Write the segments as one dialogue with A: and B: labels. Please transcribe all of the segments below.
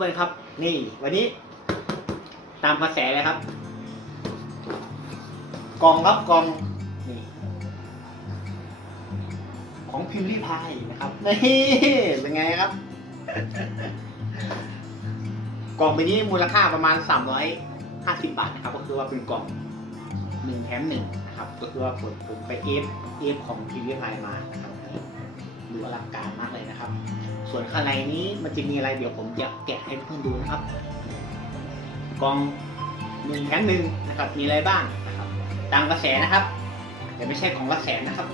A: เพื่อนครับ นี่วันนี้ ตามกระแสเลยครับกล่องครับกล่องนี่ของพิมพ์รีพายนะครับนี่เป็นไงครับ กล่องใบนี้มูลค่าประมาณ 350 บาทนะครับ ก็คือว่าเป็นกล่องหนึ่งแถมหนึ่งนะครับ ก็คือว่าผมผมไปเอฟเอฟของพิมพ์รีพายมานะครับ ดูอลังการมากเลยนะครับ ส่วนข้างในนี้มันจะมีอะไรเดี๋ยวผมจะแกะให้เพื่อนดูนะครับกองหนึ่งแถมหนึ่งนะครับมีอะไรบ้างนะครับ ตามกระแสนะครับแต่ไม่ใช่ของกระแสนะครับ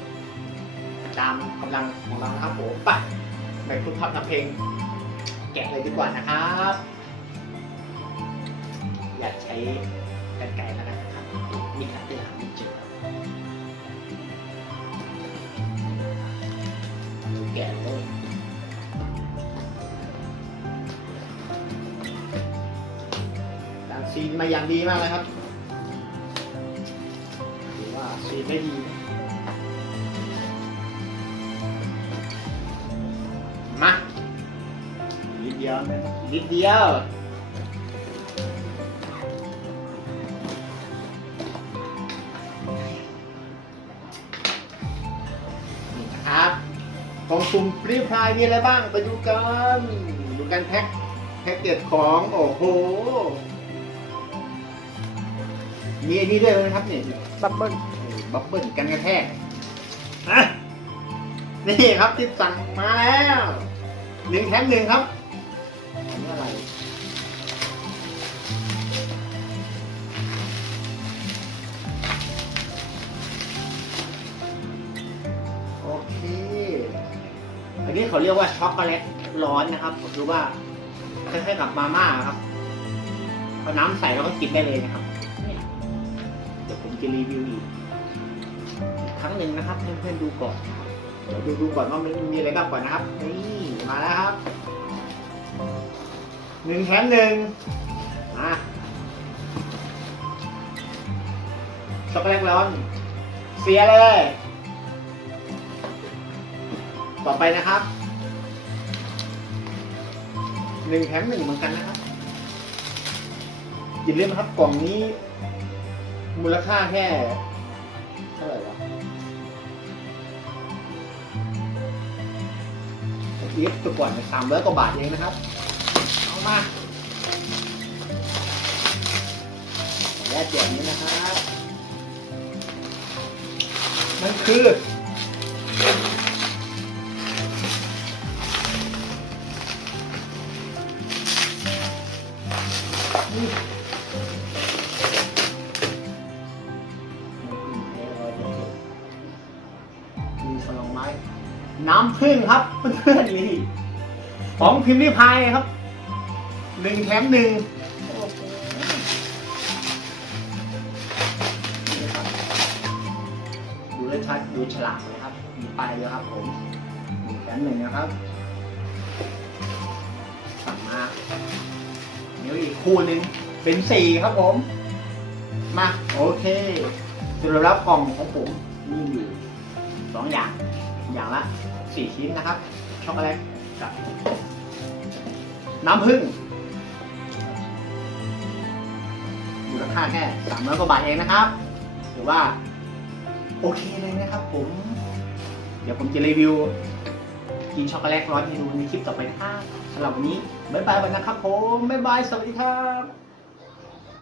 A: ตามกำลังของเรานะครับผมไปไปพูดพับทำเพลง แกะเลยดีกว่านะครับ อยากใช้กันไกลแล้วนะครับมีคัตเตอร์หาไม่เจอ แกะเลยดังซีนมาอย่างดีมากเลยครับถือว่าซีนได้ดี มานิดเดียวนะนิดเดียว กล่องสุ่มฟรีพลายมีอะไรบ้างไปดูกัน ดูกันแพ็คแพ็คเกจของโอ้โห มีอันนี้ด้วยนะครับเนี่ยบับเบิ้ลบับเบิ้ลกันกระแทกอะนี่ครับที่สั่งมาแล้วหนึ่งแถมหนึ่งครับ นี้เขาเรียกว่าช็อกโกแลตร้อนนะครับก็คือว่าคล้ายๆกับมาม่าครับเอาน้ำใส่แล้วก็กินได้เลยนะครับเดี๋ยวผมจะรีวิวอีกครั้งหนึ่งนะครับให้เพื่อนๆดูก่อนเดี๋ยวดูดูก่อนว่ามันมีอะไรบ้างก่อนนะครับนี่มาแล้วครับหนึ่งแถมหนึ่งมาช็อกโกแลตร้อน เสียเลย ต่อไปนะครับหนึ่งแถมหนึ่งเหมือนกันนะครับอย่าลืมนะครับกล่องนี้ มูลค่าแค่เท่าไหร่วะเอฟตัวก่อนสามร้อยกว่าบาทเองนะครับ เอามาแยกแบบนี้นะครับ มันคือ น้ำผึ้งครับเพื่อนๆนี่ของพิมพ์ริพายครับหนึ่งแถมหนึ่งดูเลยชัดดูฉลากเลยครับ มีป้ายเลยครับผมหนึ่งแถมหนึ่งนะครับสั่งมา ดี๋ยวอีกคู่หนึ่งเป็นสี่ครับผม มาโอเคสรุปแล้วกล่องของผมมีอยู่สองอย่าง อย่างละสี่ชิ้นนะครับ ช็อกโกแลตกับน้ำผึ้งมูลค่าแค่สามร้อยกว่าบาทเองนะครับถือว่า โอเคเลยนะครับผม เดี๋ยวผมจะรีวิว กินช็อกโกแลตร้อนให้ดูในคลิปต่อไปนะครับสำหรับวันนี้บ๊ายบายวันนะครับผมบ๊ายบายสวัสดีครับ